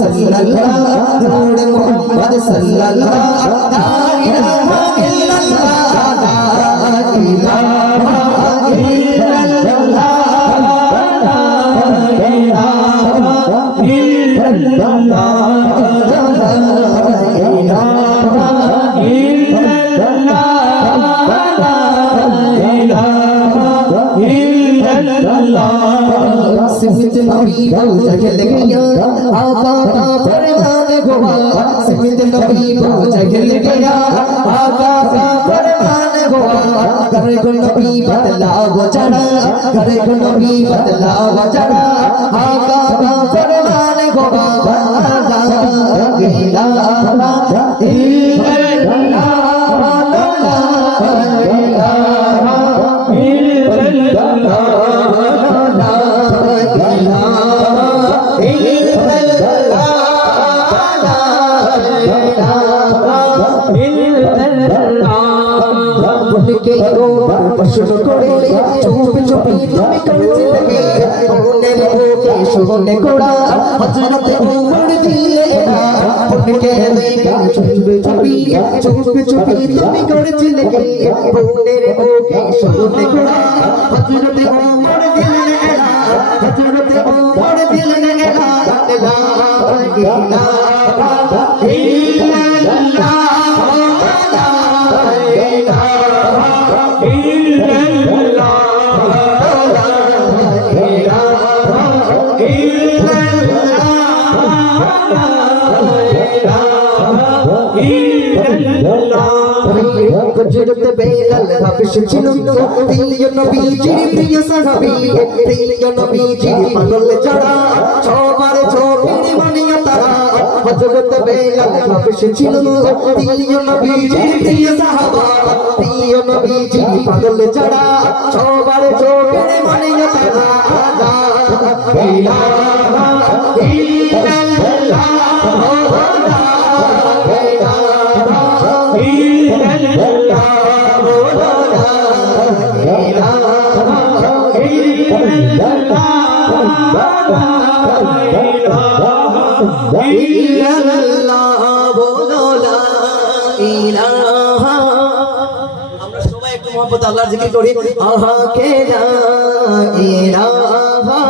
সাল্লাল্লাহ নূর মুহাম্মদ সাল্লাল্লাহ লা ইলাহা ইল্লাল্লাহ লা ইলাহা ইল্লাল্লাহ লা ইলাহা सिमत नबी को जगल गया आका का फरमान हुआ सिमत नबी को जगल गया आका का फरमान हुआ कर को नबी बदला वो चढ़ा कर को नबी बदला वो चढ़ा आका का फरमान हुआ ला इलाहा इल्लल्लाह উনকে ও পশুর করে চুপ চুপি তুমি করতে লাগে মনের ওকে শুনে কোড়া গজরত বেলাল হাফিজ ছিল প্রিয় নবীজির প্রিয় সাহাবী প্রিয় নবীজির পাগল মানিয়া তারা হযরত বেলাল হাফিজ ছিল প্রিয় নবীজির প্রিয় সাহাবা, প্রিয় নবীজির পাগল যারা সবার চোখের মানিয়া তারা লা আমরা সবাই একটু মোহাম্মদ আল্লাহর জিকির করি। আহা কে ইলাহা